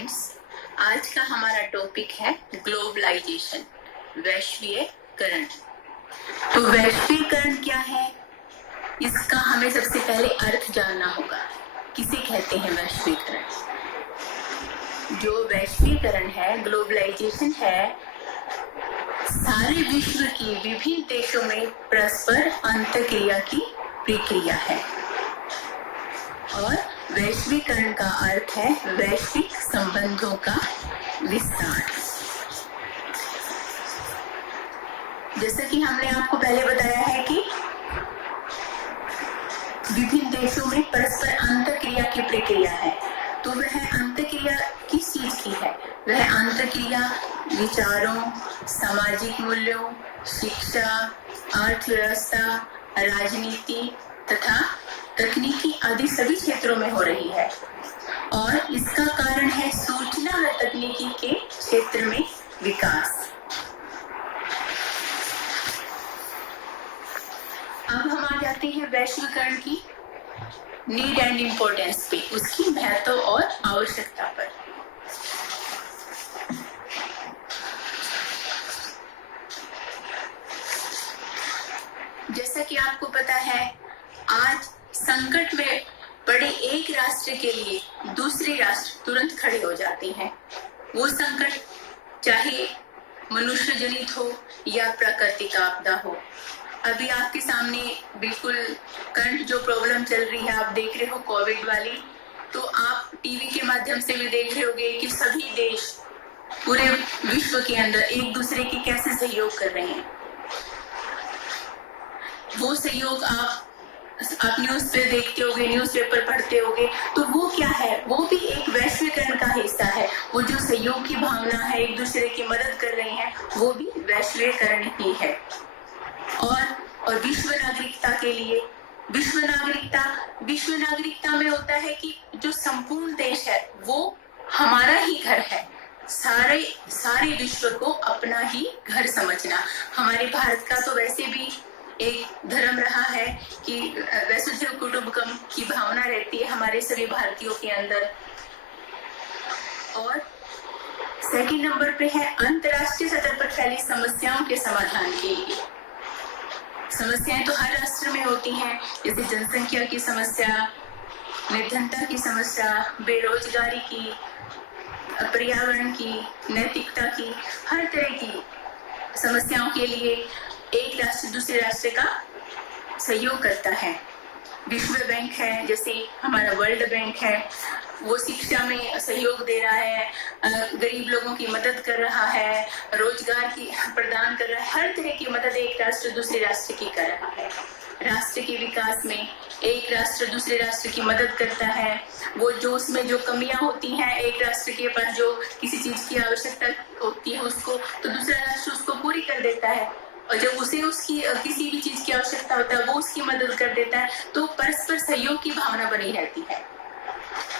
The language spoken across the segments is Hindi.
फ्रेंड्स, आज का हमारा टॉपिक है ग्लोबलाइजेशन, वैश्वीकरण। तो वैश्वीकरण क्या है, इसका हमें सबसे पहले अर्थ जानना होगा। किसे कहते हैं वैश्वीकरण? जो वैश्वीकरण है, ग्लोबलाइजेशन है, सारे विश्व की विभिन्न देशों में परस्पर अंतरक्रिया की प्रक्रिया है। और वैश्वीकरण का अर्थ है वैश्विक संबंधों का विस्तार। जैसा कि हमने आपको पहले बताया है कि विभिन्न देशों में परस्पर अंतरक्रिया की प्रक्रिया है। तो वह अंतरक्रिया किस चीज की है? वह अंतरक्रिया विचारों, सामाजिक मूल्यों, शिक्षा, अर्थव्यवस्था, राजनीति तथा तकनीकी आदि सभी क्षेत्रों में हो रही है। और इसका कारण है सूचना व तकनीकी के क्षेत्र में विकास। अब हम आ जाते हैं वैश्वीकरण की नीड एंड इम्पोर्टेंस पे, उसकी महत्व और आवश्यकता पर। जैसा कि आपको पता है, आज संकट में पड़े एक राष्ट्र के लिए दूसरे राष्ट्र तुरंत खड़े हो जाते हैं। वो संकट चाहे मनुष्य जनित हो या प्राकृतिक आपदा हो। अभी आपके सामने बिल्कुल करंट जो प्रॉब्लम चल रही है, आप देख रहे हो कोविड वाली, तो आप टीवी के माध्यम से भी देख रहे होंगे कि सभी देश पूरे विश्व के अंदर एक दूसरे की कैसे सहयोग कर रहे हैं। वो सहयोग आप न्यूज पे देखते होगे, न्यूज़पेपर पढ़ते होगे, तो वो क्या है? वो भी एक वैश्वीकरण का हिस्सा है। वो जो सहयोग की भावना है, एक दूसरे की मदद कर रहे हैं, वो भी वैश्वीकरण ही है। और विश्व नागरिकता के लिए, विश्व नागरिकता में होता है कि जो संपूर्ण देश है वो हमारा ही घर है। सारे विश्व को अपना ही घर समझना। हमारे भारत का तो वैसे भी एक धर्म रहा है कि वसुधैव कुटुंबकम की भावना रहती है हमारे सभी भारतीयों के अंदर। और सेकंड नंबर पे है अंतर्राष्ट्रीय सतह पर फैली समस्याओं के समाधान के लिए। समस्याएं तो हर राष्ट्र में होती हैं, जैसे जनसंख्या की समस्या, निर्धनता की समस्या, बेरोजगारी की, पर्यावरण की, नैतिकता की, हर तरह की समस्याओं के लिए एक राष्ट्र दूसरे राष्ट्र का सहयोग करता है। विश्व बैंक है, जैसे हमारा वर्ल्ड बैंक है, वो शिक्षा में सहयोग दे रहा है, गरीब लोगों की मदद कर रहा है, रोजगार की प्रदान कर रहा है। हर तरह की मदद एक राष्ट्र दूसरे राष्ट्र की कर रहा है। राष्ट्र के विकास में एक राष्ट्र दूसरे राष्ट्र की मदद करता है। वो जो उसमें जो कमियां होती हैं, एक राष्ट्र के पास जो किसी चीज की आवश्यकता होती है उसको, तो दूसरा राष्ट्र उसको पूरी कर देता है। और जब उसे उसकी किसी भी चीज की आवश्यकता होता है, वो उसकी मदद कर देता है। तो परस्पर सहयोग की भावना बनी रहती है।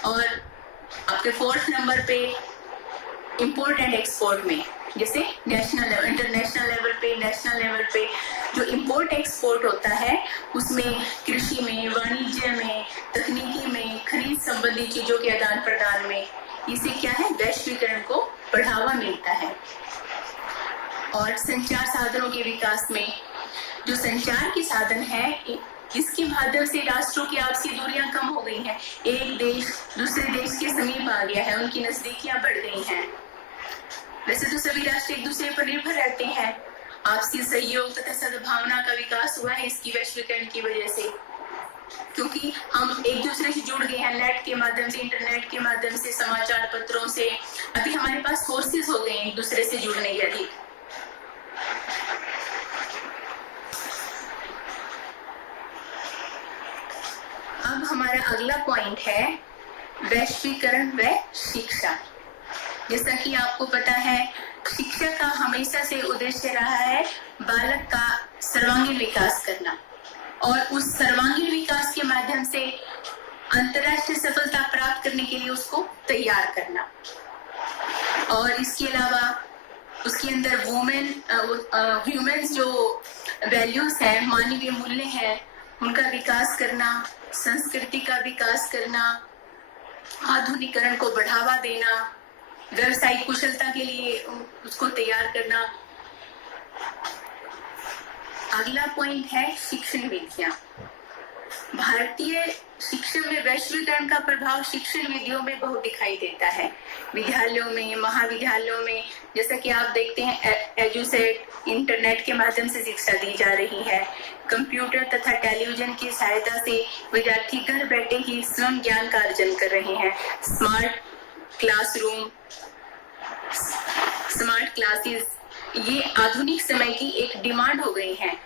और आपके फोर्थ नंबर पे इंपोर्ट एंड एक्सपोर्ट में, जैसे नेशनल लेवल, इंटरनेशनल लेवल पे, नेशनल लेवल पे जो इंपोर्ट एक्सपोर्ट होता है, उसमें कृषि में, वाणिज्य में, तकनीकी में, खनिज संबंधी चीजों के आदान प्रदान में, इससे क्या है, वैश्वीकरण को बढ़ावा मिलता है। और संचार साधनों के विकास में, जो संचार के साधन है, इसके माध्यम से राष्ट्रों की आपसी दूरियां कम हो गई हैं। एक देश दूसरे देश के समीप आ गया है, उनकी नजदीकियां बढ़ गई हैं। वैसे तो सभी राष्ट्र एक दूसरे पर निर्भर रहते हैं। आपसी सहयोग तथा सद्भावना का विकास हुआ है इसकी वैश्वीकरण की वजह से, क्योंकि हम एक दूसरे से जुड़ गए हैं नेट के माध्यम से, इंटरनेट के माध्यम से, समाचार पत्रों से। अभी हमारे पास सोर्सेज हो गए हैं एक दूसरे से जुड़ने के अधिक। अब हमारा अगला पॉइंट है वैश्वीकरण व शिक्षा। जैसा कि आपको पता है, शिक्षा का हमेशा से उद्देश्य रहा है बालक का सर्वांगीण विकास करना, और उस सर्वांगीण विकास के माध्यम से अंतर्राष्ट्रीय सफलता प्राप्त करने के लिए उसको तैयार करना। और इसके अलावा उसके अंदर ह्यूमन्स जो वैल्यूज है, मानवीय मूल्य है, उनका विकास करना, संस्कृति का विकास करना, आधुनिकीकरण को बढ़ावा देना, व्यावसायिक कुशलता के लिए उसको तैयार करना। अगला पॉइंट है शिक्षण विधियां। भारतीय शिक्षण में वैश्वीकरण का प्रभाव शिक्षण विधियों में बहुत दिखाई देता है। विद्यालयों में, महाविद्यालयों में, जैसा कि आप देखते हैं एजुसेट इंटरनेट के माध्यम से शिक्षा दी जा रही है। कंप्यूटर तथा टेलीविजन की सहायता से विद्यार्थी घर बैठे ही स्वयं ज्ञान का अर्जन कर रहे हैं। स्मार्ट क्लासरूम, स्मार्ट क्लासेस, ये आधुनिक समय की एक डिमांड हो गई है।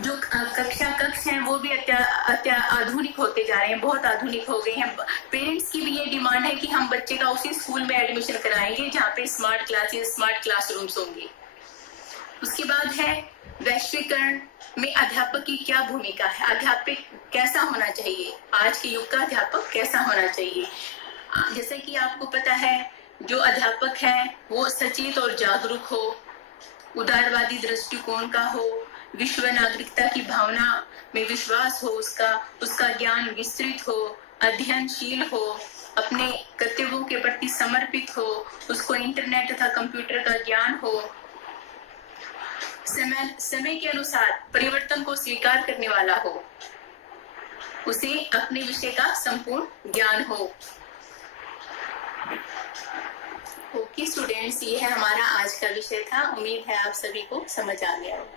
जो कक्ष हैं वो भी आधुनिक होते जा रहे हैं, बहुत आधुनिक हो गए हैं। पेरेंट्स की भी ये डिमांड है कि हम बच्चे का उसी स्कूल में एडमिशन कराएंगे जहाँ पे स्मार्ट क्लासेस, स्मार्ट क्लासरूम्स होंगे। उसके बाद है वैश्वीकरण में अध्यापक की क्या भूमिका है, अध्यापक कैसा होना चाहिए, आज के युग का अध्यापक कैसा होना चाहिए। जैसे कि आपको पता है, जो अध्यापक है वो सचेत और जागरूक हो, उदारवादी दृष्टिकोण का हो, विश्व नागरिकता की भावना में विश्वास हो, उसका ज्ञान विस्तृत हो, अध्ययनशील हो, अपने कर्तव्यों के प्रति समर्पित हो, उसको इंटरनेट तथा कंप्यूटर का ज्ञान हो, समय के अनुसार परिवर्तन को स्वीकार करने वाला हो, उसे अपने विषय का संपूर्ण ज्ञान हो। ओके स्टूडेंट्स, ये है हमारा आज का विषय था। उम्मीद है आप सभी को समझ आ गया हो।